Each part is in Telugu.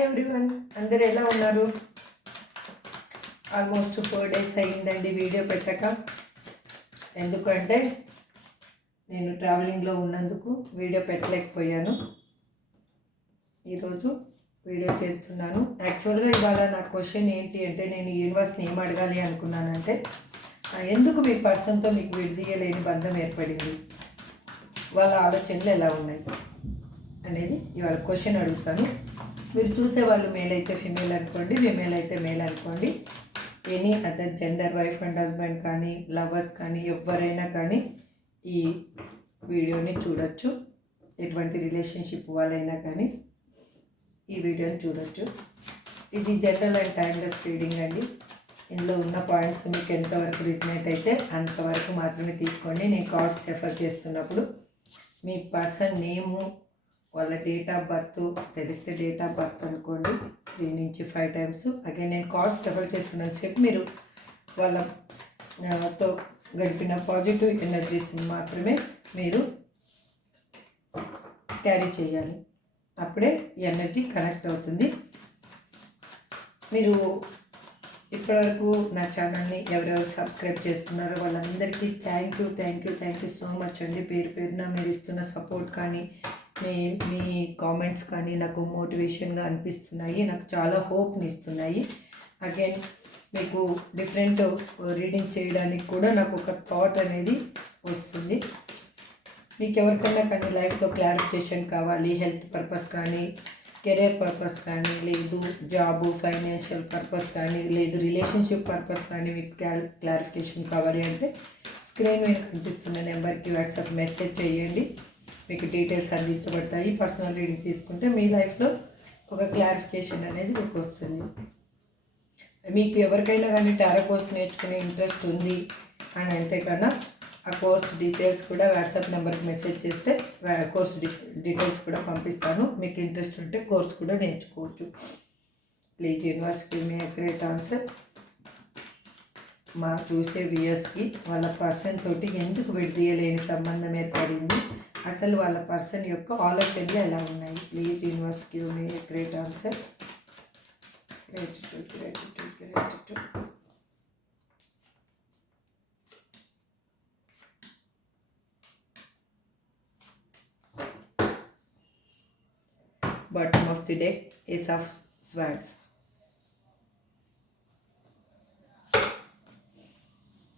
హాయ్ ఎవ్రీవన్, అందరు ఎలా ఉన్నారు? ఆల్మోస్ట్ 4 days అయ్యిందండి వీడియో పెట్టక. ఎందుకంటే నేను ట్రావెలింగ్లో ఉన్నందుకు వీడియో పెట్టలేకపోయాను. ఈరోజు వీడియో చేస్తున్నాను. యాక్చువల్గా ఇవాళ నా క్వశ్చన్ ఏంటి అంటే, నేను యూనివర్స్ని ఏం అడగాలి అనుకున్నానంటే, ఎందుకు మీ పర్సన్తో మీకు విడదీయలేని బంధం ఏర్పడింది, వాళ్ళ ఆలోచనలు ఎలా ఉన్నాయి అనేది ఇవాళ క్వశ్చన్ అడుగుతాను. మీరు చూసేవాళ్ళు మేల్ అయితే ఫిమేల్ అనుకోండి, ఫిమేల్ అయితే మేల్ అనుకోండి. Any other gender, wife and husband కానీ, లవర్స్ కానీ, ఎవరైనా కానీ ఈ వీడియోని చూడొచ్చు. ఎటువంటి రిలేషన్షిప్ వాళ్ళైనా కానీ ఈ వీడియోని చూడొచ్చు. ఇది జనరల్ అండ్ టైమ్లెస్ రీడింగ్ అండి. ఇందులో ఉన్న పాయింట్స్ మీకు ఎంతవరకు రిజనేట్ అయితే అంతవరకు మాత్రమే తీసుకోండి. నేను కార్డ్స్ రెఫర్ చేస్తున్నప్పుడు మీ పర్సన్ నేము, వాళ్ళ డేట్ ఆఫ్ బర్త్ తెలిస్తే డేట్ ఆఫ్ బర్త్ అనుకోండి. 3 నుంచి 5 times. అగైన్ నేను కార్డ్స్ రెఫర్ చేస్తున్నాను చెప్పి మీరు వాళ్ళతో గడిపిన పాజిటివ్ ఎనర్జీస్ని మాత్రమే మీరు క్యారీ చేయాలి. అప్పుడే ఈ ఎనర్జీ కనెక్ట్ అవుతుంది. మీరు ఇప్పటివరకు నా ఛానల్ని ఎవరెవరు సబ్స్క్రైబ్ చేసుకున్నారో వాళ్ళందరికీ థ్యాంక్ యూ సో మచ్ అండి. పేరు పేరున మీరు ఇస్తున్న సపోర్ట్ కానీ, మీ కామెంట్స్ కానీ నాకు మోటివేషన్గా అనిపిస్తున్నాయి, నాకు చాలా హోప్ని ఇస్తున్నాయి. అగైన్ మీకు డిఫరెంట్ రీడింగ్ చేయడానికి కూడా నాకు ఒక థాట్ అనేది వస్తుంది. మీకు ఎవరికైనా కానీ లైఫ్లో క్లారిఫికేషన్ కావాలి, హెల్త్ పర్పస్ కానీ, కెరీర్ పర్పస్ కానీ, లేదు జాబు ఫైనాన్షియల్ పర్పస్ కానీ, లేదు రిలేషన్షిప్ పర్పస్ కానీ మీకు క్లారిఫికేషన్ కావాలి అంటే స్క్రీన్ మీద కనిపిస్తున్న నెంబర్కి వాట్సాప్ మెసేజ్ చేయండి. మీకు డీటెయిల్స్ అందించబడతాయి. పర్సనల్ రీడింగ్ తీసుకుంటే మీ లైఫ్లో ఒక క్లారిఫికేషన్ అనేది మీకు వస్తుంది. మీకు ఎవరికైనా కానీ టారో కోర్స్ నేర్చుకునే ఇంట్రెస్ట్ ఉంది అని అంటే కన్నా ఆ కోర్స్ డీటెయిల్స్ కూడా వాట్సాప్ నెంబర్కి మెసేజ్ చేస్తే కోర్స్ డీటెయిల్స్ కూడా పంపిస్తాను. మీకు ఇంట్రెస్ట్ ఉంటే కోర్స్ కూడా నేర్చుకోవచ్చు. Please universe give me a great answer. మా చూసే వ్యూయర్స్కి వాళ్ళ పర్సన్ తోటి ఎందుకు విడదీయలేని సంబంధం ఏర్పడింది, అసలు వాళ్ళ పర్సన్ యొక్క ఆలోచనలు ఎలా ఉన్నాయి. Please universe give me a great answer. Bottom of the deck ace of swords.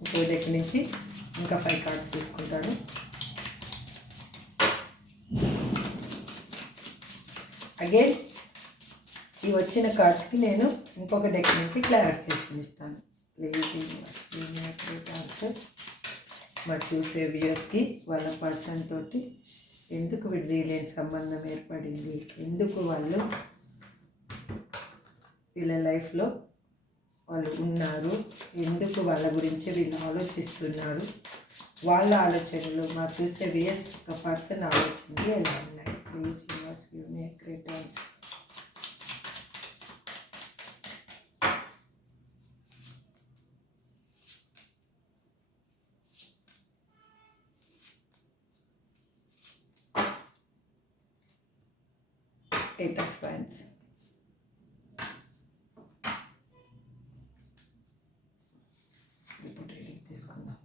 ఇంకో డెక్ నుంచి ఇంకా 5 cards తీసుకుంటాను. అగైన్ ఈ వచ్చిన కార్డ్స్కి నేను ఇంకొక డెక్ నుంచి క్లారిఫికేషన్ ఇస్తాను. Please answer. మరి చూసే వ్యూయర్స్కి వాళ్ళ పర్సన్ తోటి ఎందుకు విడదీయలేని సంబంధం ఏర్పడింది, ఎందుకు వాళ్ళు వీళ్ళ లైఫ్లో వాళ్ళు ఉన్నారు, ఎందుకు వాళ్ళ గురించి వీళ్ళు ఆలోచిస్తున్నారు, వాళ్ళ ఆలోచనలు మా చూసే వ్యూయర్స్ ఒక పర్సన్ ఆలోచనలు ఎలా ఉన్నాయి. Please universe give me a great answer. Eight of Wands. ఇప్పుడు రీడింగ్ తీసుకుందాం.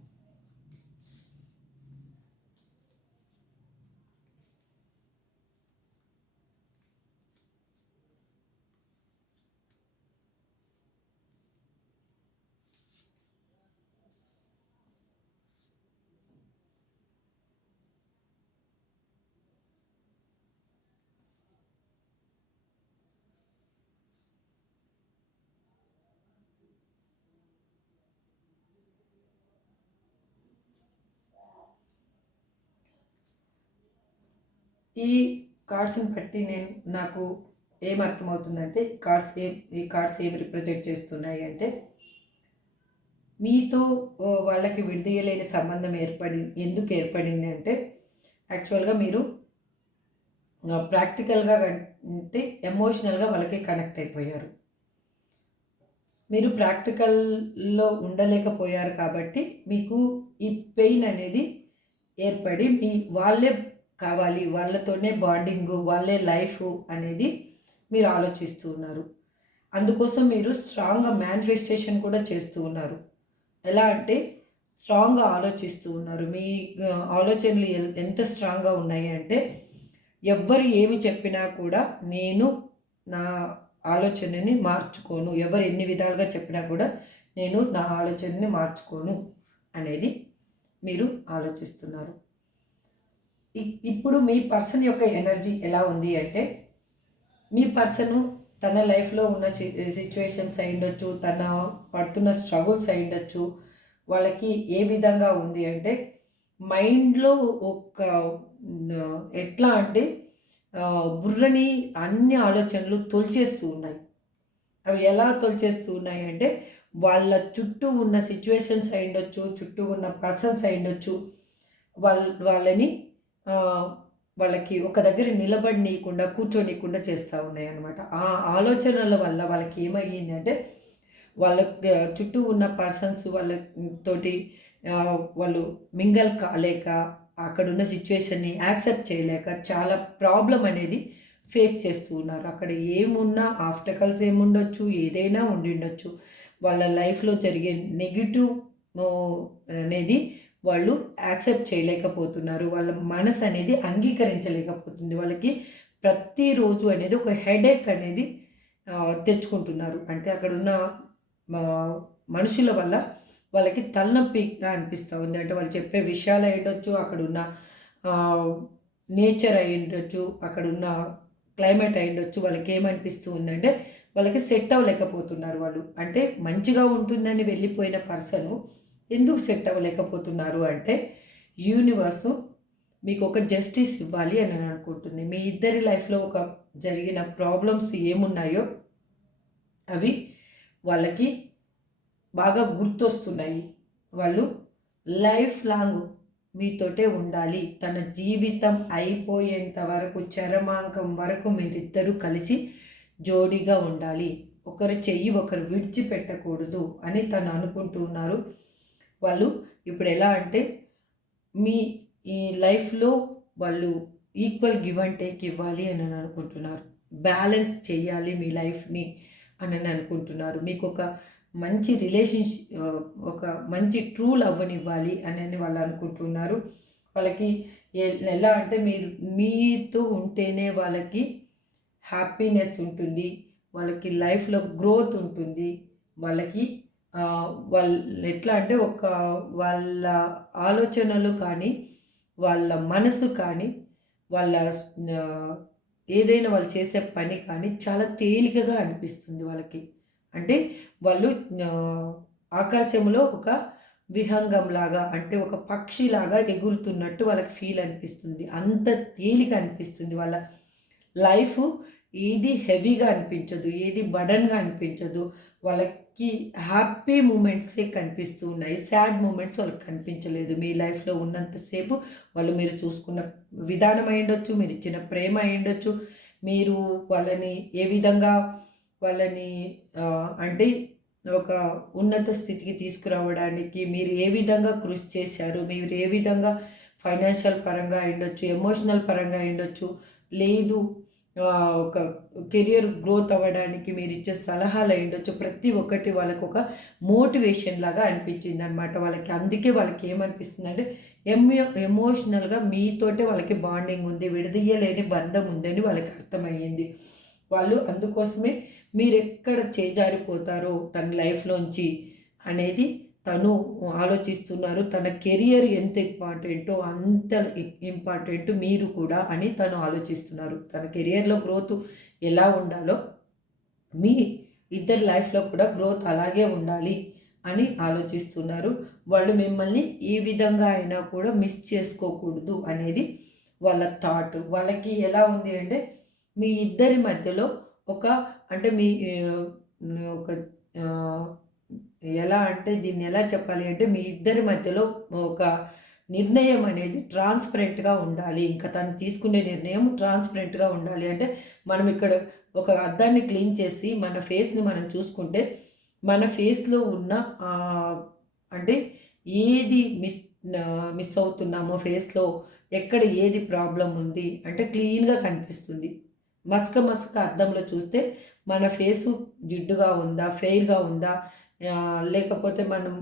ఈ కార్డ్స్ని బట్టి నాకు ఏం అర్థమవుతుందంటే, ఈ కార్డ్స్ ఏం రిప్రజెంట్ చేస్తున్నాయి అంటే, మీతో వాళ్ళకి విడదీయలేని సంబంధం ఎందుకు ఏర్పడింది అంటే, యాక్చువల్గా మీరు ప్రాక్టికల్గా అంటే ఎమోషనల్గా వాళ్ళకి కనెక్ట్ అయిపోయారు. మీరు ప్రాక్టికల్లో ఉండలేకపోయారు కాబట్టి మీకు ఈ పెయిన్ అనేది ఏర్పడి వాళ్ళే కావాలి, వాళ్ళతోనే బాండింగు, వాళ్ళే లైఫ్ అనేది మీరు ఆలోచిస్తూ ఉన్నారు. అందుకోసం మీరు స్ట్రాంగ్గా మేనిఫెస్టేషన్ కూడా చేస్తూ ఉన్నారు. ఎలా అంటే స్ట్రాంగ్గా ఆలోచిస్తూ ఉన్నారు. మీ ఆలోచనలు ఎంత స్ట్రాంగ్గా ఉన్నాయి అంటే, ఎవ్వరు ఏమి చెప్పినా కూడా నేను నా ఆలోచనని మార్చుకోను. ఎవరు ఎన్ని విధాలుగా చెప్పినా కూడా నేను నా ఆలోచనని మార్చుకోను అనేది మీరు ఆలోచిస్తున్నారు. ఇప్పుడు మీ పర్సన్ యొక్క ఎనర్జీ ఎలా ఉంది అంటే, మీ పర్సను తన లైఫ్లో ఉన్న సిచ్యువేషన్స్ అయ్యుండొచ్చు, తన పడుతున్న స్ట్రగుల్స్ అయ్యుండొచ్చు, వాళ్ళకి ఏ విధంగా ఉంది అంటే మైండ్లో ఒక ఎట్లా అంటే బుర్రని అన్ని ఆలోచనలు తొలిచేస్తూ ఉన్నాయి. అవి ఎలా తొలిచేస్తూ ఉన్నాయి అంటే వాళ్ళ చుట్టూ ఉన్న సిచ్యువేషన్స్ అయ్యుండొచ్చు, చుట్టూ ఉన్న పర్సన్స్ అయ్యుండొచ్చు, వాళ్ళని వాళ్ళకి ఒక దగ్గర నిలబడనీయకుండా, కూర్చోనీయకుండా చేస్తూ ఉన్నాయన్నమాట. ఆ ఆలోచనల వల్ల వాళ్ళకి ఏమయ్యింది అంటే వాళ్ళ చుట్టూ ఉన్న పర్సన్స్ వాళ్ళతోటి వాళ్ళు మింగల్ కాలేక, అక్కడున్న సిచ్యువేషన్ని యాక్సెప్ట్ చేయలేక చాలా ప్రాబ్లం అనేది ఫేస్ చేస్తూ ఉన్నారు. అక్కడ ఏమున్నా ఆబ్స్టకల్స్ ఏముండొచ్చు, ఏదైనా ఉండిండొచ్చు. వాళ్ళ లైఫ్లో జరిగే నెగిటివ్ అనేది వాళ్ళు యాక్సెప్ట్ చేయలేకపోతున్నారు. వాళ్ళ మనసు అనేది అంగీకరించలేకపోతుంది. వాళ్ళకి ప్రతిరోజు అనేది ఒక హెడేక్ అనేది తెచ్చుకుంటున్నారు. అంటే అక్కడున్న మనుషుల వల్ల వాళ్ళకి తలనొప్పిగా అనిపిస్తూ ఉంది. అంటే వాళ్ళు చెప్పే విషయాలు అయ్యుండొచ్చు, అక్కడున్న నేచర్ అయ్యుండొచ్చు, అక్కడున్న క్లైమేట్ అయ్యుండొచ్చు. వాళ్ళకి ఏమనిపిస్తూ ఉందంటే వాళ్ళకి సెట్ అవ్వలేకపోతున్నారు వాళ్ళు. అంటే మంచిగా ఉంటుందని వెళ్ళిపోయిన పర్సను ఎందుకు సెట్ అవ్వలేకపోతున్నారు అంటే యూనివర్సు మీకు ఒక జస్టిస్ ఇవ్వాలి అని అనుకుంటుంది. మీ ఇద్దరి లైఫ్లో ఒక జరిగిన ప్రాబ్లమ్స్ ఏమున్నాయో అవి వాళ్ళకి బాగా గుర్తొస్తున్నాయి. వాళ్ళు లైఫ్ లాంగ్ మీతోటే ఉండాలి. తన జీవితం అయిపోయేంత వరకు, చరమాంకం వరకు మీరిద్దరూ కలిసి జోడీగా ఉండాలి. ఒకరు చెయ్యి ఒకరు విడిచిపెట్టకూడదు అని తను అనుకుంటూ ఉన్నారు. వాళ్ళు ఇప్పుడు ఎలా అంటే మీ ఈ లైఫ్లో వాళ్ళు ఈక్వల్ గివ్ అండ్ టేక్ ఇవ్వాలి అని అనుకుంటున్నారు. బ్యాలెన్స్ చేయాలి మీ లైఫ్ని అని అనుకుంటున్నారు. మీకు ఒక మంచి రిలేషన్షిప్, ఒక మంచి ట్రూ లవ్వనివ్వాలి అని వాళ్ళు అనుకుంటున్నారు. వాళ్ళకి ఎలా అంటే మీరు మీతో ఉంటేనే వాళ్ళకి హ్యాపీనెస్ ఉంటుంది, వాళ్ళకి లైఫ్లో గ్రోత్ ఉంటుంది. వాళ్ళకి వాళ్ళు ఎట్లా అంటే ఒక వాళ్ళ ఆలోచనలు కానీ, వాళ్ళ మనసు కానీ, వాళ్ళ ఏదైనా వాళ్ళు చేసే పని కానీ చాలా తేలికగా అనిపిస్తుంది వాళ్ళకి. అంటే వాళ్ళు ఆకాశంలో ఒక విహంగంలాగా, అంటే ఒక పక్షిలాగా ఎగురుతున్నట్టు వాళ్ళకి ఫీల్ అనిపిస్తుంది. అంత తేలిక అనిపిస్తుంది. వాళ్ళ లైఫ్ ఏది హెవీగా అనిపించదు, ఏది బడన్గా అనిపించదు. వాళ్ళకి హ్యాపీ మూమెంట్సే కనిపిస్తూ ఉన్నాయి. సాడ్ మూమెంట్స్ వాళ్ళకి కనిపించలేదు. మీ లైఫ్లో ఉన్నంతసేపు వాళ్ళు మీరు చూసుకున్న విధానం అయ్యుండొచ్చు, మీరు ఇచ్చిన ప్రేమ అయ్యుండొచ్చు, మీరు వాళ్ళని ఏ విధంగా వాళ్ళని అంటే ఒక ఉన్నత స్థితికి తీసుకురావడానికి మీరు ఏ విధంగా కృషి చేశారు, మీరు ఏ విధంగా ఫైనాన్షియల్ పరంగా అయ్యుండొచ్చు, ఎమోషనల్ పరంగా అయ్యుండొచ్చు, లేదు ఒక కెరియర్ గ్రోత్ అవ్వడానికి మీరు ఇచ్చే సలహాలు అయ్యుండొచ్చు. ప్రతి ఒక్కటి వాళ్ళకు ఒక మోటివేషన్ లాగా అనిపించింది అనమాట వాళ్ళకి. అందుకే వాళ్ళకి ఏమనిపిస్తుంది అంటే ఎమోషనల్గా మీతోటే వాళ్ళకి బాండింగ్ ఉంది, విడదీయలేని బంధం ఉందని వాళ్ళకి అర్థమయ్యింది. వాళ్ళు అందుకోసమే మీరు ఎక్కడ చేజారిపోతారో తన లైఫ్లోంచి అనేది తను ఆలోచిస్తున్నారు. తన కెరియర్ ఎంత ఇంపార్టెంటో అంత ఇంపార్టెంట్ మీరు కూడా అని తను ఆలోచిస్తున్నారు. తన కెరియర్లో గ్రోత్ ఎలా ఉండాలో మీ ఇద్దరి లైఫ్లో కూడా గ్రోత్ అలాగే ఉండాలి అని ఆలోచిస్తున్నారు. వాళ్ళు మిమ్మల్ని ఏ విధంగా అయినా కూడా మిస్ చేసుకోకూడదు అనేది వాళ్ళ థాట్. వాళ్ళకి ఎలా ఉంది అంటే మీ ఇద్దరి మధ్యలో ఒక అంటే మీ ఒక ఎలా అంటే దీన్ని ఎలా చెప్పాలి అంటే మీ ఇద్దరి మధ్యలో ఒక నిర్ణయం అనేది ట్రాన్స్పరెంట్గా ఉండాలి. ఇంకా తను తీసుకునే నిర్ణయం ట్రాన్స్పరెంట్గా ఉండాలి. అంటే మనం ఇక్కడ ఒక అద్దాన్ని క్లీన్ చేసి మన ఫేస్ని మనం చూసుకుంటే మన ఫేస్లో ఉన్న అంటే ఏది మిస్ అవుతున్నామో ఫేస్లో ఎక్కడ ఏది ప్రాబ్లం ఉంది అంటే క్లీన్గా కనిపిస్తుంది. మసక అద్దంలో చూస్తే మన ఫేసు జిడ్డుగా ఉందా, ఫెయిర్గా ఉందా, లేకపోతే మనం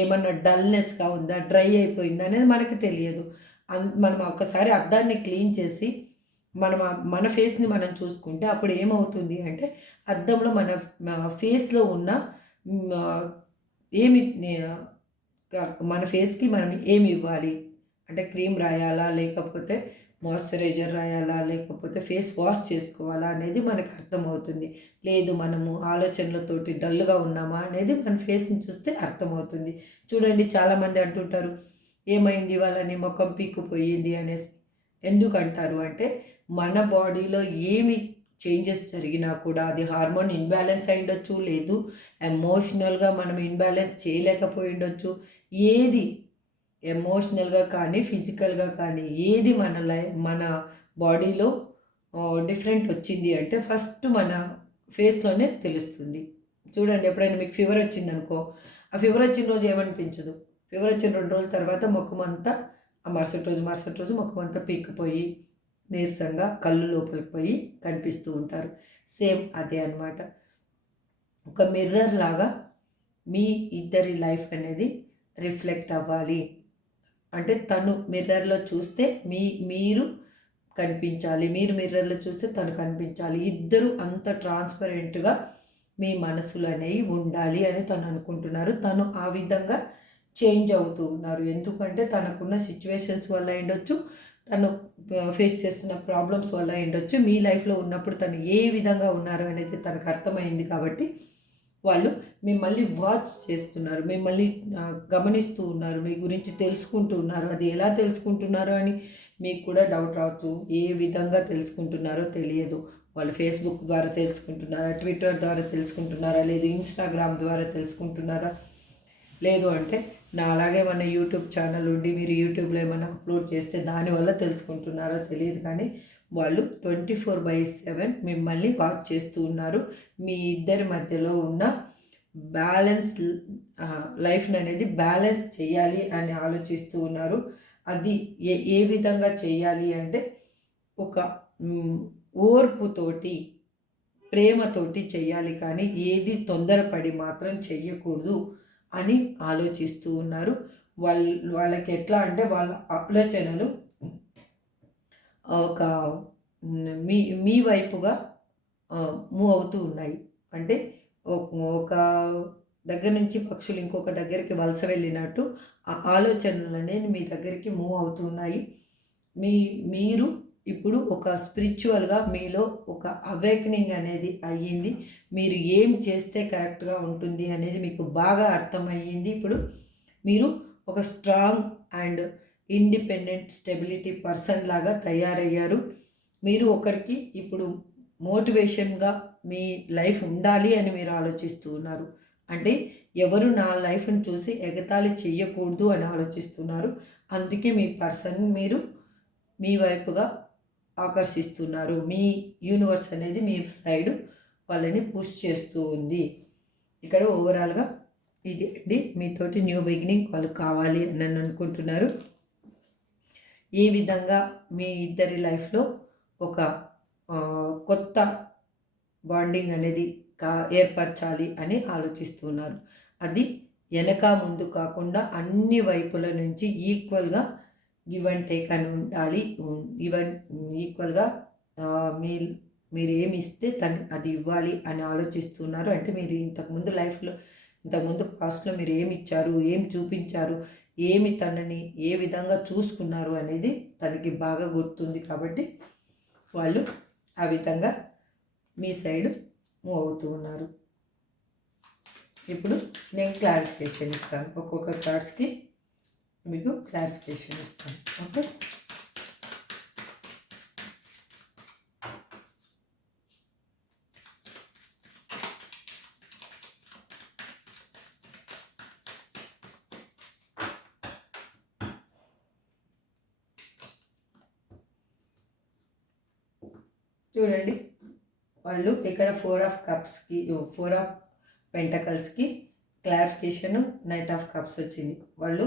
ఏమన్నా డల్నెస్గా ఉందా, డ్రై అయిపోయిందా అనేది మనకి తెలియదు. మనం ఒక్కసారి అద్దాన్ని క్లీన్ చేసి మనం మన ఫేస్ని మనం చూసుకుంటే అప్పుడు ఏమవుతుంది అంటే అద్దంలో మన ఫేస్లో ఉన్న ఏమి మన ఫేస్కి మనం ఏమి ఇవ్వాలి అంటే క్రీమ్ రాయాలా, లేకపోతే మాయిశ్చరైజర్ రాయాలా, లేకపోతే ఫేస్ వాష్ చేసుకోవాలా అనేది మనకు అర్థమవుతుంది. లేదు మనము ఆలోచనలతోటి డల్గా ఉన్నామా అనేది మన ఫేస్ని చూస్తే అర్థమవుతుంది. చూడండి చాలామంది అంటుంటారు ఏమైంది వాళ్ళని ముఖం పీక్కుపోయింది అనేసి. ఎందుకు అంటారు అంటే మన బాడీలో ఏమి చేంజెస్ జరిగినా కూడా అది హార్మోన్ ఇన్బ్యాలెన్స్ అయి ఉండొచ్చు, లేదు ఎమోషనల్గా మనం ఇన్బ్యాలెన్స్ చేయలేకపోయి ఉండొచ్చు. ఏది ఎమోషనల్గా కానీ ఫిజికల్గా కానీ ఏది మన బాడీలో డిఫరెంట్ వచ్చింది అంటే ఫస్ట్ మన ఫేస్లోనే తెలుస్తుంది. చూడండి ఎప్పుడైనా మీకు ఫీవర్ వచ్చిందనుకో, ఆ ఫీవర్ వచ్చిన రోజు ఏమనిపించదు. ఫీవర్ వచ్చిన 2 రోజుల తర్వాత ముఖం అంతా ఆ మరుసటి రోజు ముఖం అంతా పీక్కుపోయి నీరసంగా కళ్ళు లోపలికి పోయి కనిపిస్తూ ఉంటారు. సేమ్ అదే అనమాట. ఒక మిర్రర్ లాగా మీ ఇద్దరి లైఫ్ అనేది రిఫ్లెక్ట్ అవ్వాలి. అంటే తను మిర్రర్లో చూస్తే మీరు కనిపించాలి, మీరు మిర్రర్లో చూస్తే తను కనిపించాలి. ఇద్దరు అంత ట్రాన్స్పరెంట్గా మీ మనసులు అనేవి ఉండాలి అని తను అనుకుంటున్నారు. తను ఆ విధంగా చేంజ్ అవుతూ ఉన్నారు. ఎందుకంటే తనకున్న సిచ్యువేషన్స్ వల్ల ఉండొచ్చు, తను ఫేస్ చేస్తున్న ప్రాబ్లమ్స్ వల్ల ఉండొచ్చు. మీ లైఫ్లో ఉన్నప్పుడు తను ఏ విధంగా ఉన్నారు అనేది తనకు అర్థమైంది కాబట్టి వాళ్ళు మిమ్మల్ని వాచ్ చేస్తున్నారు, మిమ్మల్ని గమనిస్తూ ఉన్నారు, మీ గురించి తెలుసుకుంటూ ఉన్నారు. అది ఎలా తెలుసుకుంటున్నారో అని మీకు కూడా డౌట్ రావచ్చు. ఏ విధంగా తెలుసుకుంటున్నారో తెలియదు. వాళ్ళు ఫేస్బుక్ ద్వారా తెలుసుకుంటున్నారా, ట్విట్టర్ ద్వారా తెలుసుకుంటున్నారా, లేదు ఇన్స్టాగ్రామ్ ద్వారా తెలుసుకుంటున్నారా, లేదు అంటే నా అలాగే మన యూట్యూబ్ ఛానల్ ఉండి మీరు యూట్యూబ్లో ఏమైనా అప్లోడ్ చేస్తే దానివల్ల తెలుసుకుంటున్నారో తెలియదు. కానీ వాళ్ళు 24/7 మిమ్మల్ని వాచ్ చేస్తూ ఉన్నారు. మీ ఇద్దరి మధ్యలో ఉన్న బ్యాలెన్స్ లైఫ్ని అనేది బ్యాలెన్స్ చేయాలి అని ఆలోచిస్తూ ఉన్నారు. అది ఏ విధంగా చేయాలి అంటే ఒక ఓర్పుతోటి, ప్రేమతోటి చేయాలి. కానీ ఏది తొందరపడి మాత్రం చెయ్యకూడదు అని ఆలోచిస్తూ ఉన్నారు. వాళ్ళకి ఎట్లా అంటే వాళ్ళ ఆలోచనలు ఒక మీ వైపుగా మూవ్ అవుతూ ఉన్నాయి. అంటే ఒక దగ్గర నుంచి పక్షులు ఇంకొక దగ్గరికి వలస వెళ్ళినట్టు ఆ ఆలోచనలు అనేది మీ దగ్గరికి మూవ్ అవుతూ ఉన్నాయి. మీరు ఇప్పుడు ఒక స్పిరిచువల్గా మీలో ఒక అవేకనింగ్ అనేది అయ్యింది. మీరు ఏం చేస్తే కరెక్ట్గా ఉంటుంది అనేది మీకు బాగా అర్థమయ్యింది. ఇప్పుడు మీరు ఒక strong and independent stability person లాగా తయారయ్యారు. మీరు ఒకరికి ఇప్పుడు మోటివేషన్గా మీ లైఫ్ ఉండాలి అని మీరు ఆలోచిస్తూ ఉన్నారు. అంటే ఎవరు నా లైఫ్ని చూసి ఎగతాళి చెయ్యకూడదు అని ఆలోచిస్తున్నారు. అందుకే మీ పర్సన్ మీరు మీ వైపుగా ఆకర్షిస్తున్నారు. మీ యూనివర్స్ అనేది మీ సైడ్ వాళ్ళని పుష్ చేస్తూ ఉంది. ఇక్కడ ఓవరాల్గా ఇది అండి, మీతోటి న్యూ బిగినింగ్ వాళ్ళు కావాలి అని అనుకుంటున్నారు. ఈ విధంగా మీ ఇద్దరి లైఫ్లో ఒక కొత్త బాండింగ్ అనేది ఏర్పరచాలి అని ఆలోచిస్తున్నారు. అది వెనక ముందు కాకుండా అన్ని వైపుల నుంచి ఈక్వల్గా గివ్ అండ్ టేక్ అని ఉండాలి. ఈక్వల్గా మీరు ఏమి ఇస్తే అది ఇవ్వాలి అని ఆలోచిస్తున్నారు. అంటే మీరు ఇంతకుముందు పాస్ట్లో మీరు ఏమి ఇచ్చారు, ఏం చూపించారు, ఏమి తనని ఏ విధంగా చూసుకున్నారు అనేది తనకి బాగా గుర్తుంది. కాబట్టి వాళ్ళు ఆ విధంగా మీ సైడ్ మూవ్ అవుతూ ఉన్నారు. ఇప్పుడు నేను క్లారిఫికేషన్ ఇస్తాను, ఒక్కొక్క కార్డ్స్కి మీకు క్లారిఫికేషన్ ఇస్తాను. ఓకే, చూడండి. వాళ్ళు ఇక్కడ 4 ఆఫ్ కప్స్కి 4 ఆఫ్ పెంటకల్స్కి క్లారిఫికేషన్ నైట్ ఆఫ్ కప్స్ వచ్చింది. వాళ్ళు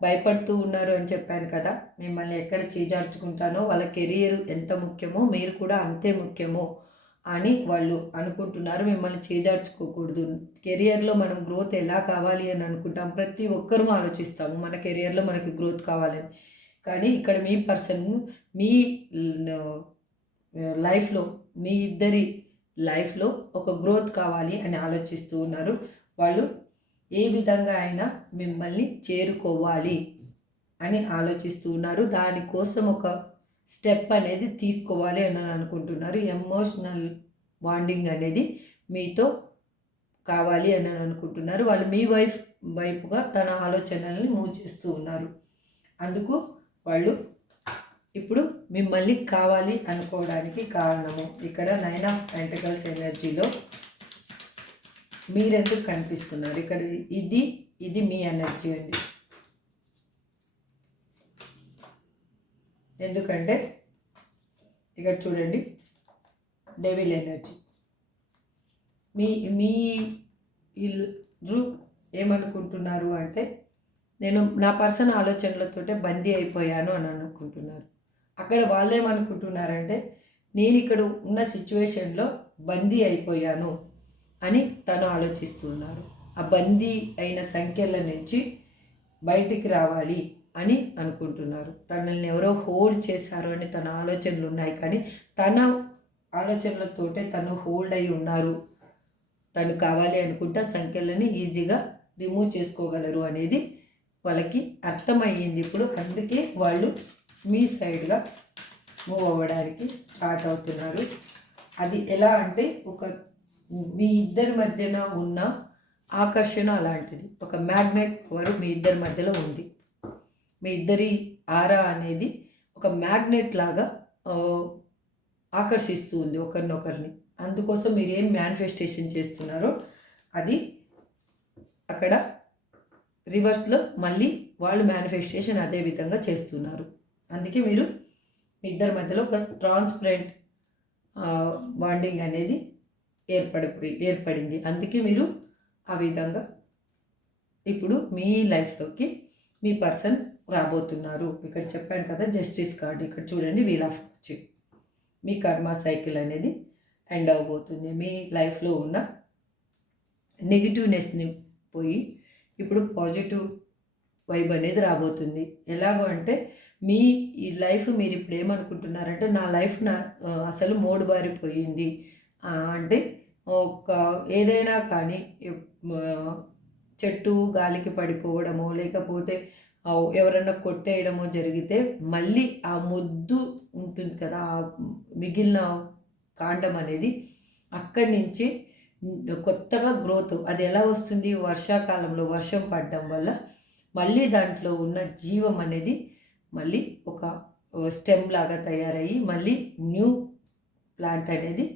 భయపడుతూ ఉన్నారు అని చెప్పాను కదా, మిమ్మల్ని ఎక్కడ చేజార్చుకుంటానో, వాళ్ళ కెరియర్ ఎంత ముఖ్యమో మీరు కూడా అంతే ముఖ్యమో అని వాళ్ళు అనుకుంటున్నారు. మిమ్మల్ని చేజార్చుకోకూడదు. కెరియర్లో మనం గ్రోత్ ఎలా కావాలి అని అనుకుంటాం, ప్రతి ఒక్కరూ ఆలోచిస్తాము మన కెరియర్లో మనకి గ్రోత్ కావాలని. కానీ ఇక్కడ మీ పర్సన్ మీ లైఫ్లో, మీ ఇద్దరి లైఫ్లో ఒక గ్రోత్ కావాలి అని ఆలోచిస్తూ ఉన్నారు. వాళ్ళు ఏ విధంగా అయినా మిమ్మల్ని చేరుకోవాలి అని ఆలోచిస్తూ ఉన్నారు. దానికోసం ఒక స్టెప్ అనేది తీసుకోవాలి అని అనుకుంటున్నారు. ఎమోషనల్ బాండింగ్ అనేది మీతో కావాలి అని అనుకుంటున్నారు. వాళ్ళు మీ వైపుగా తన ఆలోచనల్ని మూవ్ చేస్తూ ఉన్నారు. అందుకు వాళ్ళు ఇప్పుడు మిమ్మల్ని కావాలి అనుకోవడానికి కారణము ఇక్కడ 9 ఆఫ్ పెంటకల్స్ ఎనర్జీలో మీరెందుకు కనిపిస్తున్నారు. ఇక్కడ ఇది మీ ఎనర్జీ అండి. ఎందుకంటే ఇక్కడ చూడండి, డెవిల్ ఎనర్జీ. వీళ్ళు ఏమనుకుంటున్నారు అంటే, నేను నా పర్సన్ ఆలోచనలతోటే బందీ అయిపోయాను అని అనుకుంటున్నారు. అక్కడ వాళ్ళు ఏమనుకుంటున్నారంటే, నేను ఇక్కడ ఉన్న సిచ్యువేషన్లో బందీ అయిపోయాను అని తను ఆలోచిస్తున్నారు. ఆ బందీ అయిన సంఖ్యల నుంచి బయటికి రావాలి అని అనుకుంటున్నారు. తనని ఎవరో హోల్డ్ చేశారు అని తన ఆలోచనలు ఉన్నాయి. కానీ తన ఆలోచనలతోటే తను హోల్డ్ అయి ఉన్నారు. తను కావాలి అనుకుంటే సంఖ్యలని ఈజీగా రిమూవ్ చేసుకోగలరు అనేది వాళ్ళకి అర్థమయ్యింది ఇప్పుడు. అందుకే వాళ్ళు మీ సైడ్గా మూవ్ అవ్వడానికి స్టార్ట్ అవుతున్నారు. అది ఎలా అంటే, మీ ఇద్దరి మధ్యన ఉన్న ఆకర్షణ అలాంటిది. ఒక మ్యాగ్నెట్ పవర్ మీ ఇద్దరి మధ్యలో ఉంది. మీ ఇద్దరి ఆరా అనేది ఒక మ్యాగ్నెట్ లాగా ఆకర్షిస్తూ ఉంది ఒకరినొకరిని. అందుకోసం మీరు ఏం మేనిఫెస్టేషన్ చేస్తున్నారో అది అక్కడ రివర్స్లో మళ్ళీ వాళ్ళు మేనిఫెస్టేషన్ అదే విధంగా చేస్తున్నారు. అందుకే మీరు మీ ఇద్దరి మధ్యలో ఒక ట్రాన్స్పరెంట్ బాండింగ్ అనేది ఏర్పడింది. అందుకే మీరు ఆ విధంగా ఇప్పుడు మీ లైఫ్లోకి మీ పర్సన్ రాబోతున్నారు. ఇక్కడ చెప్పాను కదా, జస్టిస్ కార్డ్. ఇక్కడ చూడండి, వీల్ ఆఫ్ ఫార్చ్యూన్. మీ కర్మ సైకిల్ అనేది ఎండ్ అవబోతుంది. మీ లైఫ్లో ఉన్న నెగిటివ్నెస్ని పోయి ఇప్పుడు పాజిటివ్ వైబ్ అనేది రాబోతుంది. ఎలాగో అంటే, మీ ఈ లైఫ్ మీరు ఇప్పుడు ఏమనుకుంటున్నారంటే, నా లైఫ్ అసలు మోడు బారిపోయింది అంటే, ఏదైనా కానీ చెట్టు గాలికి పడిపోవడమో లేకపోతే ఎవరన్నా కొట్టేయడమో జరిగితే మళ్ళీ ఆ ముద్దు ఉంటుంది కదా, ఆ మిగిలిన కాండం అనేది అక్కడి నుంచి కొత్తగా గ్రోత్. అది ఎలా వస్తుంది, వర్షాకాలంలో వర్షం పడడం వల్ల మళ్ళీ దాంట్లో ఉన్న జీవం అనేది మళ్ళీ ఒక స్టెమ్ లాగా తయారయ్యి మళ్ళీ న్యూ ప్లాంట్ అనేది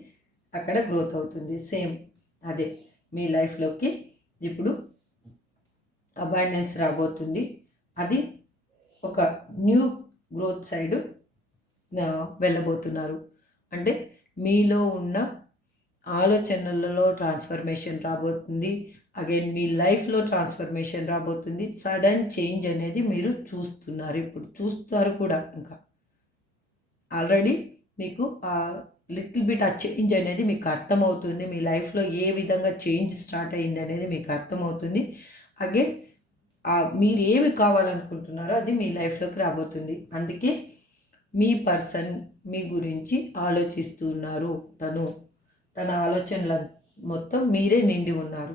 అక్కడ గ్రోత్ అవుతుంది. సేమ్ అదే మీ లైఫ్లోకి ఇప్పుడు అబాండెన్స్ రాబోతుంది. అది ఒక న్యూ గ్రోత్ సైడు వెళ్ళబోతున్నారు. అంటే మీలో ఉన్న ఆలోచనలలో ట్రాన్స్ఫర్మేషన్ రాబోతుంది. అగైన్ మీ లైఫ్లో ట్రాన్స్ఫర్మేషన్ రాబోతుంది. సడన్ చేంజ్ అనేది మీరు చూస్తున్నారు, ఇప్పుడు చూస్తారు కూడా. ఇంకా ఆల్రెడీ మీకు ఆ లిటిల్ బిట్ ఆ చేంజ్ అనేది మీకు అర్థమవుతుంది. మీ లైఫ్లో ఏ విధంగా చేంజ్ స్టార్ట్ అయింది అనేది మీకు అర్థమవుతుంది. అగైన్ మీరు ఏమి కావాలనుకుంటున్నారో అది మీ లైఫ్లోకి రాబోతుంది. అందుకే మీ పర్సన్ మీ గురించి ఆలోచిస్తున్నారు. తన ఆలోచనల మొత్తం మీరే నిండి ఉన్నారు.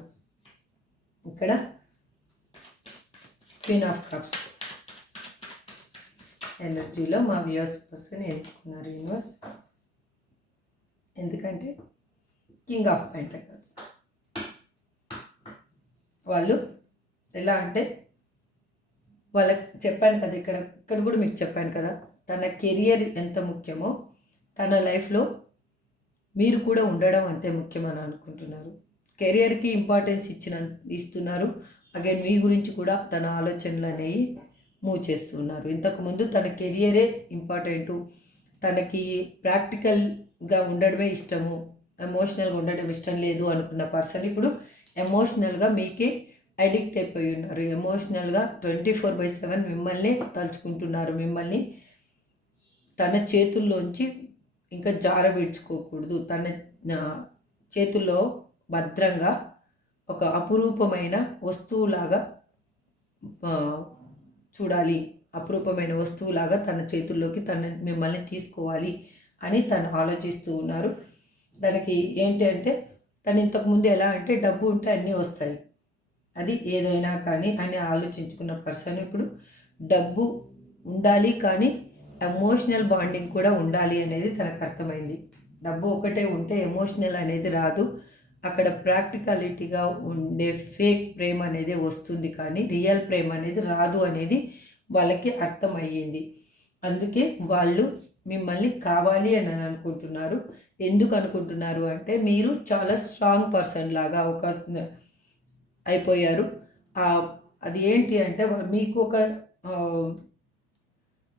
ఇక్కడ క్వీన్ ఆఫ్ కప్స్ ఎనర్జీలో మా వ్యూవర్స్ పర్సన్ ఎన్నుకున్నారు యూనివర్స్. ఎందుకంటే కింగ్ ఆఫ్ పెంటకల్స్ వాళ్ళు ఎలా అంటే, వాళ్ళకి చెప్పాను కదా, ఇక్కడ కూడా మీకు చెప్పాను కదా, తన కెరియర్ ఎంత ముఖ్యమో తన లైఫ్లో మీరు కూడా ఉండడం అంతే ముఖ్యమని అనుకుంటున్నారు. కెరియర్కి ఇంపార్టెన్స్ ఇస్తున్నారు. అగైన్ మీ గురించి కూడా తన ఆలోచనలు అనేవి మూవ్ చేస్తున్నారు. ఇంతకుముందు తన కెరియరే ఇంపార్టెంటు, తనకి ప్రాక్టికల్గా ఉండడమే ఇష్టము, ఎమోషనల్గా ఉండడం ఇష్టం లేదు అనుకున్న పర్సన్ ఇప్పుడు ఎమోషనల్గా మీకే అడిక్ట్ అయిపోయి ఉన్నారు. ఎమోషనల్గా 24/7 మిమ్మల్ని తలుచుకుంటున్నారు. మిమ్మల్ని తన చేతుల్లోంచి ఇంకా జారవిడ్చుకోకూడదు. తన చేతుల్లో భద్రంగా ఒక అపురూపమైన వస్తువులాగా చూడాలి. అపురూపమైన వస్తువులాగా తన చేతుల్లోకి మిమ్మల్ని తీసుకోవాలి అని తను ఆలోచిస్తూ ఉన్నారు. దానికి ఏంటి అంటే, తను ఇంతకుముందు ఎలా అంటే డబ్బు ఉంటే అన్నీ వస్తాయి, అది ఏదైనా కానీ అని ఆలోచించుకున్న పర్సన్ ఇప్పుడు డబ్బు ఉండాలి కానీ ఎమోషనల్ బాండింగ్ కూడా ఉండాలి అనేది తనకు అర్థమైంది. డబ్బు ఒకటే ఉంటే ఎమోషనల్ అనేది రాదు. అక్కడ ప్రాక్టికాలిటీగా ఉండే ఫేక్ ప్రేమ అనేది వస్తుంది కానీ రియల్ ప్రేమ అనేది రాదు అనేది వాళ్ళకి అర్థమయ్యింది. అందుకే వాళ్ళు మిమ్మల్ని కావాలి అని అనుకుంటున్నారు. ఎందుకు అనుకుంటున్నారు అంటే, మీరు చాలా స్ట్రాంగ్ పర్సన్ లాగా ఒక అయిపోయారు. అది ఏంటి అంటే, మీకు ఒక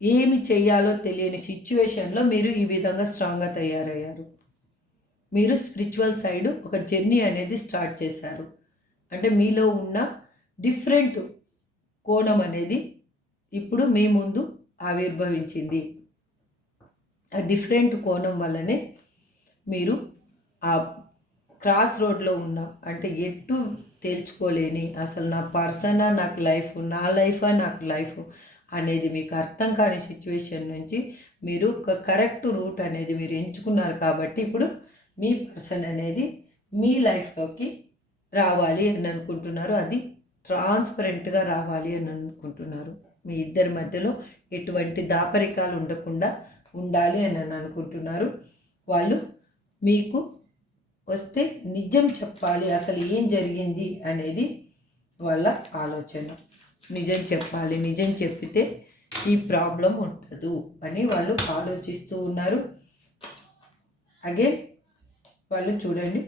ఏమి చెయ్యాలో తెలియని సిచ్యువేషన్లో మీరు ఈ విధంగా స్ట్రాంగ్గా తయారయ్యారు. మీరు స్పిరిచువల్ సైడ్ ఒక జర్నీ అనేది స్టార్ట్ చేశారు. అంటే మీలో ఉన్న డిఫరెంట్ కోణం అనేది ఇప్పుడు మీ ముందు ఆవిర్భవించింది. ఆ డిఫరెంట్ కోణం వల్లనే మీరు ఆ క్రాస్ రోడ్లో ఉన్న, అంటే ఎటు తేల్చుకోలేని, అసలు నా పర్సనా నాకు లైఫ్, నా లైఫా నాకు లైఫ్ అనేది మీకు అర్థం కాని సిచ్యువేషన్ నుంచి మీరు ఒక కరెక్ట్ రూట్ అనేది మీరు ఎంచుకున్నారు. కాబట్టి ఇప్పుడు మీ పర్సన్ అనేది మీ లైఫ్లోకి రావాలి అని అనుకుంటున్నారు. అది ట్రాన్స్పరెంట్గా రావాలి అని అనుకుంటున్నారు. మీ ఇద్దరి మధ్యలో ఎటువంటి దాపరికాలు ఉండకుండా ఉండాలి అని అనుకుంటున్నారు. వాళ్ళు మీకు వస్తే నిజం చెప్పాలి, అసలు ఏం జరిగింది అనేది వాళ్ళ ఆలోచన. నిజం చెప్పాలి, నిజం చెప్పితే ఈ ప్రాబ్లం ఉండదు అని వాళ్ళు ఆలోచిస్తూ ఉన్నారు. అగైన్ వాళ్ళు చూడండి,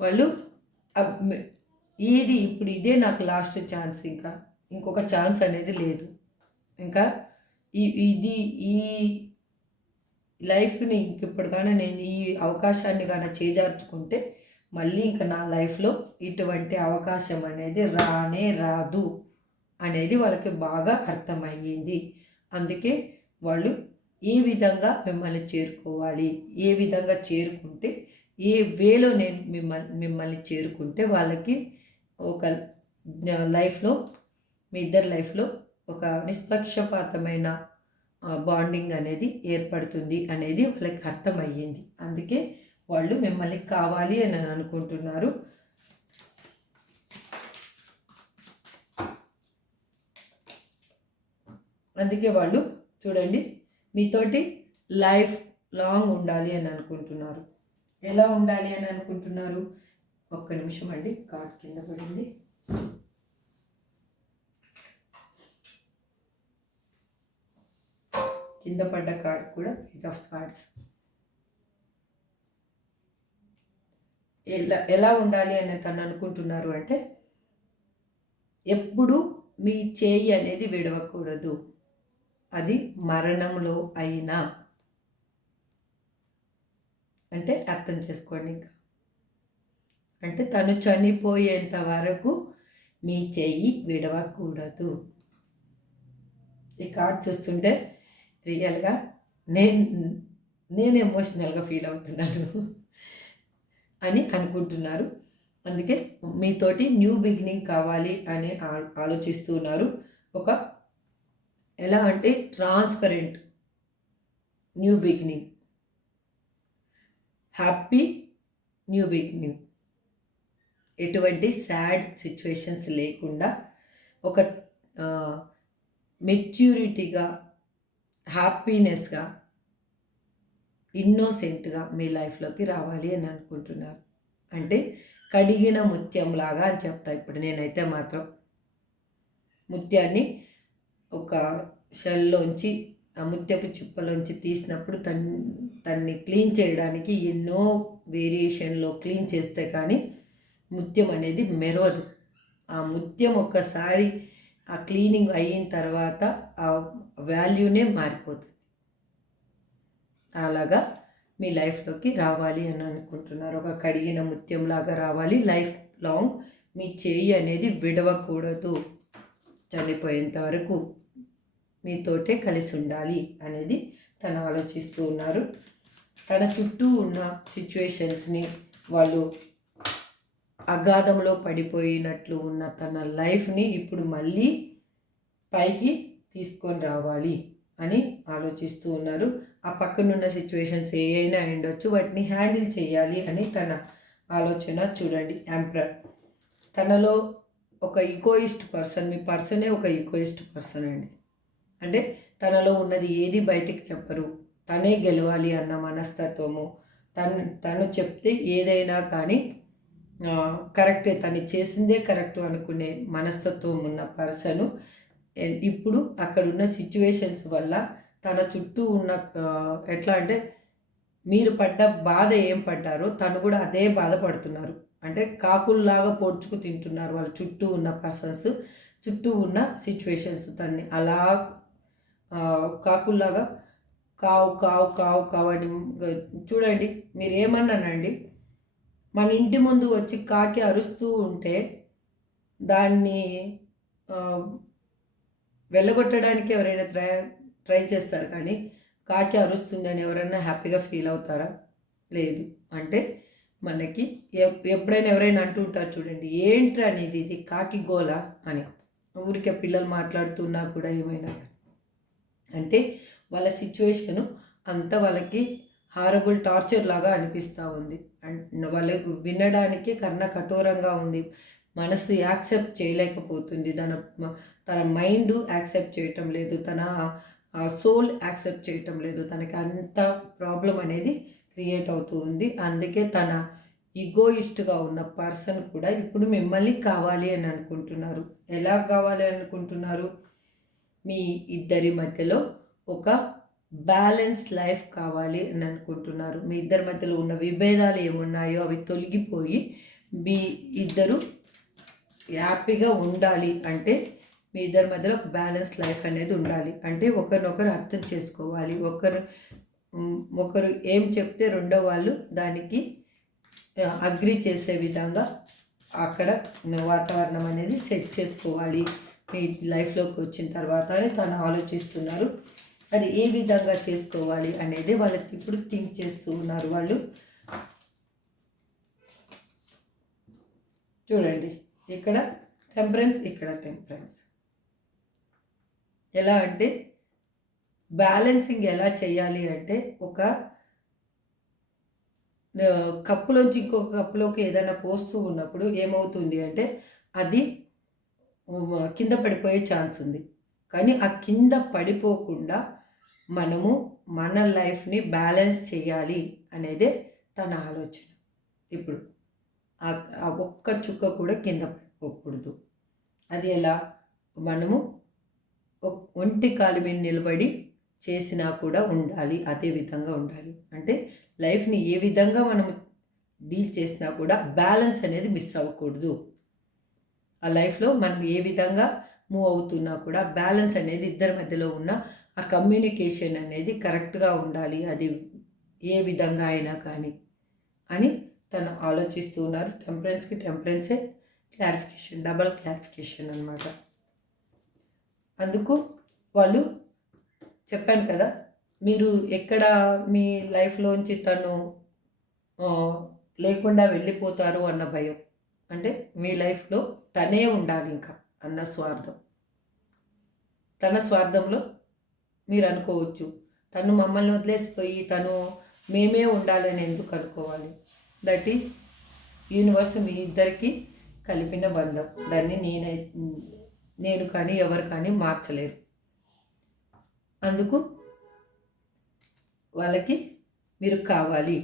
వాళ్ళు ఏది ఇప్పుడు ఇదే నాకు లాస్ట్ ఛాన్స్, ఇంకా ఇంకొక ఛాన్స్ అనేది లేదు, ఇంకా ఈ లైఫ్ని ఇంకెప్పుడు కానీ నేను ఈ అవకాశాన్ని కానీ చేజార్చుకుంటే మళ్ళీ ఇంకా నా లైఫ్లో ఇటువంటి అవకాశం అనేది రానే రాదు అనేది వాళ్ళకి బాగా అర్థమయ్యింది. అందుకే వాళ్ళు ఏ విధంగా మిమ్మల్ని చేరుకోవాలి, ఏ విధంగా చేరుకుంటే, ఏ వేలో నేను మిమ్మల్ని చేరుకుంటే వాళ్ళకి ఒక లైఫ్లో, మీ ఇద్దరి లైఫ్లో ఒక నిష్పక్షపాతమైన బాండింగ్ అనేది ఏర్పడుతుంది అనేది వాళ్ళకి అర్థమయ్యింది. అందుకే వాళ్ళు మిమ్మల్ని కావాలి అని అనుకుంటున్నారు. అందుకే వాళ్ళు చూడండి మీతోటి లైఫ్ లాంగ్ ఉండాలి అని అనుకుంటున్నారు. ఎలా ఉండాలి అని అనుకుంటున్నారు? ఒక్క నిమిషం అండి, కార్డ్ కింద పడింది. కింద పడ్డ కార్డ్ కూడా పేజ్ ఆఫ్ కార్డ్స్. ఎలా ఉండాలి అని తను అనుకుంటున్నారు అంటే, ఎప్పుడు మీ చేయి అనేది విడవకూడదు, అది మరణంలో అయినా. అంటే అర్థం చేసుకోండి, ఇంకా అంటే తను చనిపోయేంత వరకు మీ చేయి విడవకూడదు. ఈ కార్డ్ చూస్తుంటే రియల్గా నేను ఎమోషనల్గా ఫీల్ అవుతున్నాను అని అనుకుంటున్నారు. అందుకే మీతోటి న్యూ బిగినింగ్ కావాలి అని ఆలోచిస్తున్నారు. ఒక ఎలా అంటే transparent new beginning, happy new beginning, ఎటువంటి సాడ్ సిచ్యువేషన్స్ లేకుండా ఒక మెచ్యూరిటీగా, హ్యాపీనెస్గా, ఇన్నోసెంట్గా మీ లైఫ్లోకి రావాలి అని అనుకుంటున్నారు. అంటే కడిగిన ముత్యంలాగా అని చెప్తా. ఇప్పుడు నేనైతే మాత్రం ముత్యాన్ని ఒక షెల్లోంచి, ఆ ముత్యపు చిప్పలోంచి తీసినప్పుడు తన్ని క్లీన్ చేయడానికి ఎన్నో వేరియేషన్లో క్లీన్ చేస్తే కానీ ముత్యం అనేది మెరవదు. ఆ ముత్యం ఒక్కసారి ఆ క్లీనింగ్ అయిన తర్వాత ఆ వాల్యూనే మారిపోతుంది. అలాగా మీ లైఫ్లోకి రావాలి అని అనుకుంటున్నారు. ఒక కడిగిన ముత్యంలాగా రావాలి, లైఫ్ లాంగ్ మీ చేయి అనేది విడవకూడదు, చనిపోయేంత వరకు మీతోటే కలిసి ఉండాలి అనేది తను ఆలోచిస్తూ ఉన్నారు. తన చుట్టూ ఉన్న సిచ్యువేషన్స్ని వాళ్ళు అగాధంలో పడిపోయినట్లు ఉన్న తన లైఫ్ని ఇప్పుడు మళ్ళీ పైకి తీసుకొని రావాలి అని ఆలోచిస్తూ ఉన్నారు. ఆ పక్కనున్న సిచ్యువేషన్స్ ఏ అయినా ఉండొచ్చు, వాటిని హ్యాండిల్ చేయాలి అని తన ఆలోచన. చూడండి, ఎంపరర్ తనలో ఒక ఈగోయిస్ట్ పర్సన్, మీ పర్సనే ఒక ఈగోయిస్ట్ పర్సన్ అండి. అంటే తనలో ఉన్నది ఏది బయటికి చెప్పరు, తనే గెలవాలి అన్న మనస్తత్వము, తను చెప్తే ఏదైనా కానీ కరెక్టే, తను చేసిందే కరెక్ట్ అనుకునే మనస్తత్వం ఉన్న పర్సను ఇప్పుడు అక్కడ ఉన్న సిచ్యువేషన్స్ వల్ల తన చుట్టూ ఉన్న ఎట్లా అంటే మీరు పడ్డ బాధ ఏం పడ్డారో తను కూడా అదే బాధపడుతున్నారు. అంటే కాకుల్లాగా పొడుచుకు తింటున్నారు వాళ్ళ చుట్టూ ఉన్న పర్సన్స్, చుట్టూ ఉన్న సిచ్యువేషన్స్ తన్ని అలా కాకుల్లాగా కావు కావు కావు కావు అని. చూడండి, మీరు ఏమన్నానండి, మన ఇంటి ముందు వచ్చి కాకి అరుస్తూ ఉంటే దాన్ని వెళ్ళగొట్టడానికి ఎవరైనా ట్రై చేస్తారు, కానీ కాకి అరుస్తుందని ఎవరైనా హ్యాపీగా ఫీల్ అవుతారా? లేదు. అంటే మనకి ఎప్పుడైనా ఎవరైనా అంటూ ఉంటారు చూడండి, ఏంట్రా అనేది ఇది కాకి గోల అని, ఊరికే పిల్లలు మాట్లాడుతున్నా కూడా ఏమైనా అంటే వాళ్ళ సిచ్యువేషను అంతా వాళ్ళకి హారబుల్ టార్చర్ లాగా అనిపిస్తూ ఉంది. వాళ్ళకు వినడానికి కర్ణ కఠోరంగా ఉంది, మనసు యాక్సెప్ట్ చేయలేకపోతుంది, తన మైండ్ యాక్సెప్ట్ చేయటం లేదు, తన సోల్ యాక్సెప్ట్ చేయటం లేదు, తనకి అంత ప్రాబ్లం అనేది క్రియేట్ అవుతూ ఉంది. అందుకే తన ఈగోయిస్ట్గా ఉన్న పర్సన్ కూడా ఇప్పుడు మిమ్మల్ని కావాలి అని అనుకుంటున్నారు. ఎలా కావాలి అనుకుంటున్నారు? మీ ఇద్దరి మధ్యలో ఒక బ్యాలెన్స్ లైఫ్ కావాలి అని అనుకుంటున్నారు. మీ ఇద్దరి మధ్యలో ఉన్న విభేదాలు ఏమున్నాయో అవి తొలగిపోయి మీ ఇద్దరు హ్యాపీగా ఉండాలి. అంటే మీ ఇద్దరి మధ్యలో ఒక బ్యాలెన్స్ లైఫ్ అనేది ఉండాలి. అంటే ఒకరినొకరు అర్థం చేసుకోవాలి, ఒకరు ఏం చెప్తే రెండో వాళ్ళు దానికి అగ్రి చేసే విధంగా అక్కడ వాతావరణం అనేది సెట్ చేసుకోవాలి మీ లైఫ్లోకి వచ్చిన తర్వాత అని తను ఆలోచిస్తున్నారు. అది ఏ విధంగా చేసుకోవాలి అనేది వాళ్ళకి ఇప్పుడు థింక్ చేస్తూ ఉన్నారు వాళ్ళు. చూడండి, ఇక్కడ టెంపరెన్స్, ఇక్కడ టెంపరెన్స్. ఎలా అంటే బ్యాలెన్సింగ్ ఎలా చేయాలి అంటే ఒక కప్పులోంచి ఇంకొక కప్పులోకి ఏదైనా పోస్తూ ఉన్నప్పుడు ఏమవుతుంది అంటే అది కింద పడిపోయే ఛాన్స్ ఉంది. కానీ ఆ కింద పడిపోకుండా మనము మన లైఫ్ని బ్యాలెన్స్ చేయాలి అనేదే తన ఆలోచన. ఇప్పుడు ఆ ఒక్క చుక్క కూడా కింద పడిపోకూడదు. అది ఎలా? మనము ఒంటి కాలు మీద నిలబడి చేసినా కూడా ఉండాలి, అదే విధంగా ఉండాలి. అంటే లైఫ్ని ఏ విధంగా మనము డీల్ చేసినా కూడా బ్యాలెన్స్ అనేది మిస్ అవ్వకూడదు. ఆ లైఫ్లో మనం ఏ విధంగా మూవ్ అవుతున్నా కూడా బ్యాలెన్స్ అనేది ఇద్దరి మధ్యలో ఉన్న ఆ కమ్యూనికేషన్ అనేది కరెక్ట్గా ఉండాలి, అది ఏ విధంగా అయినా కానీ అని తను ఆలోచిస్తూ ఉన్నారు. టెంపరెన్స్కి టెంపరెన్సే క్లారిఫికేషన్, డబల్ క్లారిఫికేషన్ అనమాట. అందుకు వాళ్ళు చెప్పాను కదా, మీరు ఎక్కడ మీ లైఫ్లోంచి తను లేకుండా వెళ్ళిపోతారు అన్న భయం. అంటే మీ లైఫ్లో తనే ఉండాలి ఇంకా అన్న స్వార్థం. తన స్వార్థంలో మీరు అనుకోవచ్చు, తను మమ్మల్ని వదిలేసిపోయి తను మేమే ఉండాలని ఎందుకు అనుకోవాలి? దట్ ఈస్ యూనివర్స్ మీ ఇద్దరికి కలిపిన బంధం. దాన్ని నేను కానీ ఎవరు కానీ మార్చలేరు. అందుకు వాళ్ళకి మీరు కావాలి.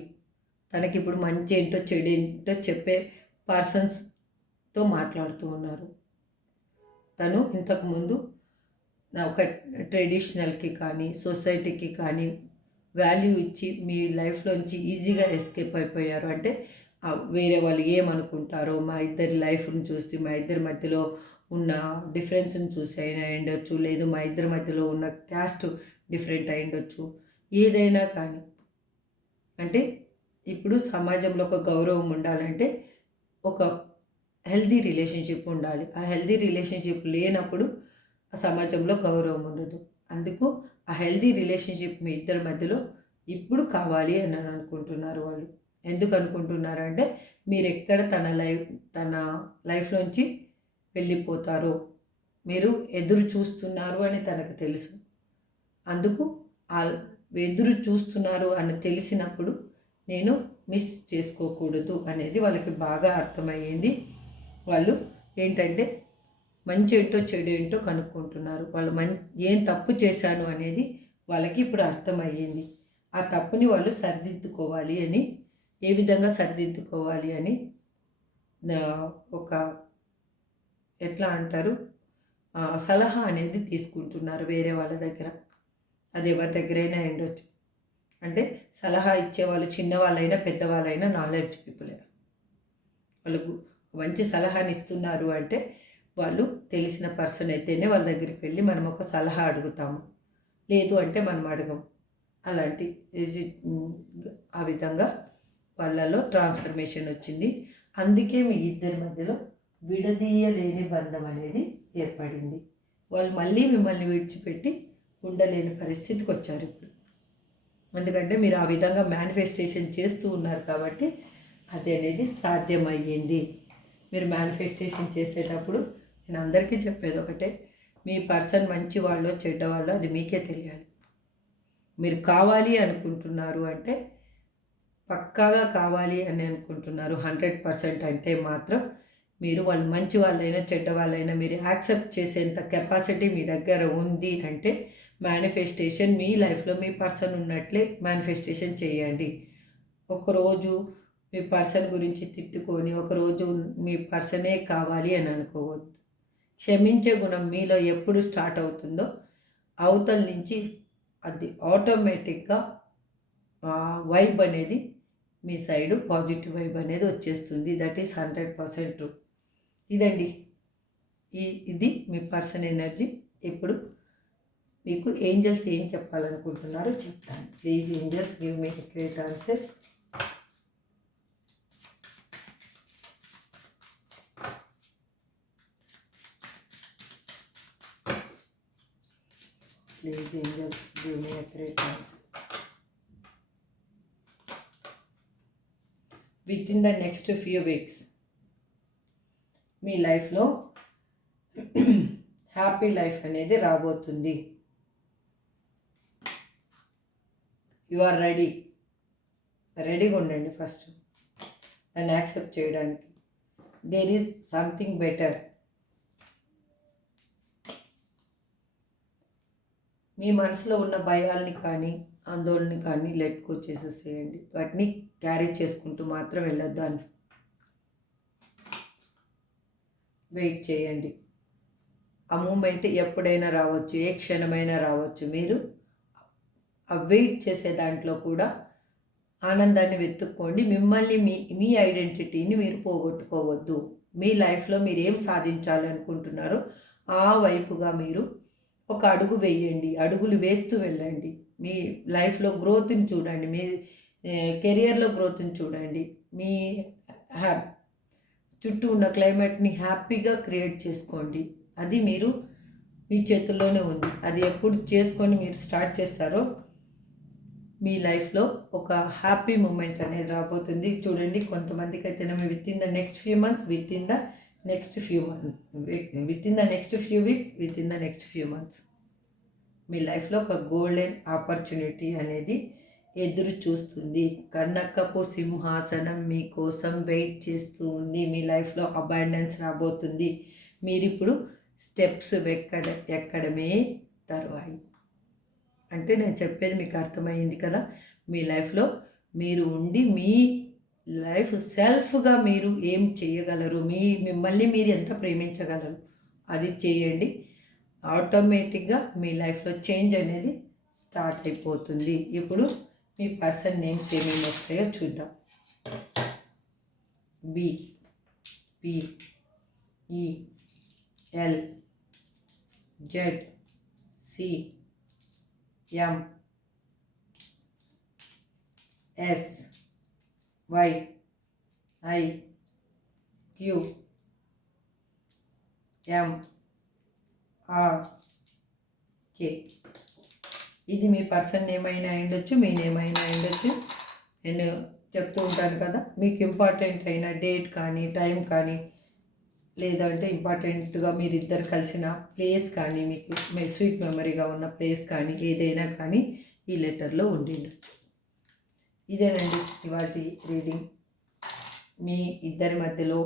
తనకి ఇప్పుడు మంచి ఏంటో చెడు ఏంటో చెప్పే పర్సన్స్తో మాట్లాడుతూ ఉన్నారు. తను ఇంతకుముందు ఒక ట్రెడిషనల్కి కానీ సొసైటీకి కానీ వాల్యూ ఇచ్చి మీ లైఫ్లోంచి ఈజీగా ఎస్కేప్ అయిపోయారు. అంటే వేరే వాళ్ళు ఏమనుకుంటారో, మా ఇద్దరి లైఫ్ని చూసి, మా ఇద్దరి మధ్యలో ఉన్న డిఫరెన్స్ని చూసి అయినా ఉండొచ్చు, లేదు మా ఇద్దరి మధ్యలో ఉన్న క్యాస్ట్ డిఫరెంట్ అయి ఉండొచ్చు, ఏదైనా కానీ అంటే ఇప్పుడు సమాజంలో ఒక గౌరవం ఉండాలంటే ఒక హెల్దీ రిలేషన్షిప్ ఉండాలి. ఆ హెల్దీ రిలేషన్షిప్ లేనప్పుడు ఆ సమాజంలో గౌరవం ఉండదు. అందుకు ఆ హెల్దీ రిలేషన్షిప్ మీ ఇద్దరి మధ్యలో ఇప్పుడు కావాలి అని అనుకుంటున్నారు వాళ్ళు. ఎందుకు అనుకుంటున్నారంటే మీరు ఎక్కడ తన లైఫ్లోంచి వెళ్ళిపోతారో మీరు ఎదురు చూస్తున్నారు అని తనకు తెలుసు. అందుకు ఆ ఎదురు చూస్తున్నారు అని తెలిసినప్పుడు నేను మిస్ చేసుకోకూడదు అనేది వాళ్ళకి బాగా అర్థమయ్యింది. వాళ్ళు ఏంటంటే మంచి ఏంటో చెడు ఏంటో కనుక్కుంటున్నారు. వాళ్ళు ఏం తప్పు చేశాను అనేది వాళ్ళకి ఇప్పుడు అర్థమయ్యింది. ఆ తప్పుని వాళ్ళు సరిదిద్దుకోవాలి అని, ఏ విధంగా సరిదిద్దుకోవాలి అని ఒక ఎట్లా అంటారు సలహా అనేది తీసుకుంటున్నారు వేరే వాళ్ళ దగ్గర. అది ఎవరి దగ్గరైనా ఉండొచ్చు. అంటే సలహా ఇచ్చేవాళ్ళు చిన్నవాళ్ళైనా పెద్దవాళ్ళైనా నాలెడ్జ్ పీపులే. వాళ్ళకు మంచి సలహాని ఇస్తున్నారు అంటే వాళ్ళు తెలిసిన పర్సన్ అయితేనే వాళ్ళ దగ్గరికి వెళ్ళి మనం ఒక సలహా అడుగుతాము. లేదు అంటే మనం అడగం. అలాంటి ఆ విధంగా వాళ్ళలో ట్రాన్స్ఫర్మేషన్ వచ్చింది. అందుకే మీ ఇద్దరి మధ్యలో విడదీయలేని బంధం అనేది ఏర్పడింది. వాళ్ళు మళ్ళీ మిమ్మల్ని విడిచిపెట్టి ఉండలేని పరిస్థితికి వచ్చారు ఇప్పుడు. ఎందుకంటే మీరు ఆ విధంగా మేనిఫెస్టేషన్ చేస్తూ ఉన్నారు కాబట్టి అది అనేది సాధ్యమయ్యింది. మీరు మేనిఫెస్టేషన్ చేసేటప్పుడు నేను అందరికీ చెప్పేది ఒకటే, మీ పర్సన్ మంచి వాళ్ళో చెడ్డవాళ్ళో అది మీకే తెలియాలి. మీరు కావాలి అనుకుంటున్నారు అంటే పక్కాగా కావాలి అని అనుకుంటున్నారు 100% అంటే మాత్రం మీరు వాళ్ళు మంచి వాళ్ళైనా చెడ్డ వాళ్ళైనా మీరు యాక్సెప్ట్ చేసేంత కెపాసిటీ మీ దగ్గర ఉంది అంటే మేనిఫెస్టేషన్ మీ లైఫ్లో మీ పర్సన్ ఉన్నట్లే మేనిఫెస్టేషన్ చేయండి. ఒకరోజు మీ పర్సన్ గురించి తిట్టుకొని ఒకరోజు మీ పర్సనే కావాలి అని అనుకోవద్దు. క్షమించే గుణం మీలో ఎప్పుడు స్టార్ట్ అవుతుందో అవతల నుంచి అది ఆటోమేటిక్గా వైబ్ అనేది మీ సైడు పాజిటివ్ వైబ్ అనేది వచ్చేస్తుంది. That is 100% true. ఇదండి ఇది మీ పర్సన్ ఎనర్జీ. ఇప్పుడు మీకు ఏంజల్స్ ఏం చెప్పాలనుకుంటున్నారో చెప్తాను. Please angels give me great answer. Please angels give me a great answer. Within the next few weeks మీ లైఫ్లో హ్యాపీ లైఫ్ అనేది రాబోతుంది. యు ఆర్ రెడీగా ఉండండి. ఫస్ట్ దాన్ని యాక్సెప్ట్ చేయడానికి. There is something better. మీ మనసులో ఉన్న భయాల్ని కానీ ఆందోళనని కానీ లెట్ గో చేసేసేయండి. వాటిని క్యారీ చేసుకుంటూ మాత్రం వెళ్ళొద్దు అని వెయిట్ చేయండి. ఆ మూమెంట్ ఎప్పుడైనా రావచ్చు, ఏ క్షణమైనా రావచ్చు. మీరు ఆ వెయిట్ చేసే దాంట్లో కూడా ఆనందాన్ని వెతుక్కోండి. మిమ్మల్ని మీ ఐడెంటిటీని మీరు పోగొట్టుకోవద్దు. మీ లైఫ్లో మీరు ఏం సాధించాలనుకుంటున్నారో ఆ వైపుగా మీరు ఒక అడుగు వేయండి. అడుగులు వేస్తూ వెళ్ళండి. మీ లైఫ్లో గ్రోత్ని చూడండి. మీ కెరియర్లో గ్రోత్ని చూడండి. మీ చుట్టూ ఉన్న క్లైమేట్ని హ్యాపీగా క్రియేట్ చేసుకోండి. అది మీరు మీ చేతుల్లోనే ఉంది. అది ఎప్పుడు చేసుకొని మీరు స్టార్ట్ చేస్తారో మీ లైఫ్లో ఒక హ్యాపీ మూమెంట్ అనేది రాబోతుంది. చూడండి, కొంతమందికి అయితే within the next few months, within the next few weeks, within the next few months మీ లైఫ్లో ఒక గోల్డెన్ ఆపర్చునిటీ అనేది ఎదురు చూస్తుంది. కనకపు సింహాసనం మీకోసం వెయిట్ చేస్తూ ఉంది. మీ లైఫ్లో అబాండెన్స్ రాబోతుంది. మీరిప్పుడు స్టెప్స్ ఎక్కడమే తరువాయి. అంటే నేను చెప్పేది మీకు అర్థమైంది కదా. మీ లైఫ్లో మీరు ఉండి మీ లైఫ్ సెల్ఫ్గా మీరు ఏం చేయగలరు, మిమ్మల్ని మీరు ఎంత ప్రేమించగలరు అది చేయండి. ఆటోమేటిక్గా మీ లైఫ్లో చేంజ్ అనేది స్టార్ట్ అయిపోతుంది. ఇప్పుడు మీ పర్సన్ నేమ్స్ ఏమేమి వస్తాయో చూద్దాం. B, P, E, L, Z, C, M, S Y I Q M R K. ఇది మీ పర్సన్ నేమ్ అయినా ఉండొచ్చు, మీ నేమ్ అయినా ఉండొచ్చు. నేను చెప్తూ ఉంటాను కదా, మీకు ఇంపార్టెంట్ అయిన డేట్ కానీ టైం కానీ, లేదంటే ఇంపార్టెంట్గా మీరిద్దరు కలిసిన ప్లేస్ కానీ, మీకు స్వీట్ మెమరీగా ఉన్న ప్లేస్ కానీ, ఏదైనా కానీ ఈ లెటర్లో ఉండి ఉండొచ్చు. ఇదేనండి ఇవాటి రీడింగ్. మీ ఇద్దరి మధ్యలో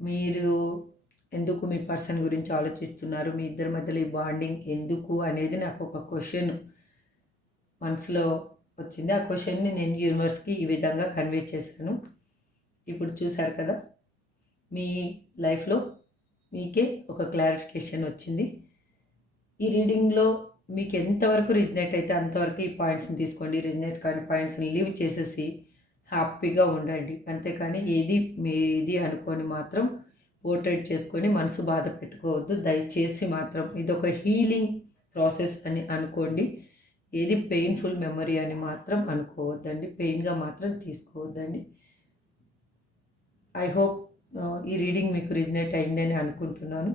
మీరు ఎందుకు మీ పర్సన్ గురించి ఆలోచిస్తున్నారు, మీ ఇద్దరి మధ్యలో ఈ బాండింగ్ ఎందుకు అనేది నాకు ఒక క్వశ్చన్ మనసులో వచ్చింది. ఆ క్వశ్చన్ని నేను యూనివర్స్కి ఈ విధంగా కన్వే చేశాను. ఇప్పుడు చూశారు కదా, మీ లైఫ్లో మీకే ఒక క్లారిఫికేషన్ వచ్చింది. ఈ రీడింగ్లో మీకు ఎంతవరకు రిజనేట్ అయితే అంతవరకు ఈ పాయింట్స్ని తీసుకోండి. రిజనేట్ కాని పాయింట్స్ని లీవ్ చేసేసి హ్యాపీగా ఉండండి. అంతేకాని మీది అనుకొని మాత్రం ఓటేట్ చేసుకొని మనసు బాధ పెట్టుకోవద్దు దయచేసి. మాత్రం ఇదొక హీలింగ్ ప్రాసెస్ అని అనుకోండి. ఏది పెయిన్ఫుల్ మెమరీ అని మాత్రం అనుకోవద్దండి, పెయిన్గా మాత్రం తీసుకోవద్దండి. ఐ హోప్ ఈ రీడింగ్ మీకు రిజనేట్ అయిందని అనుకుంటున్నాను.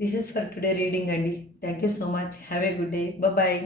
This is for today reading అండి. Thank you so much. Have a good day. Bye.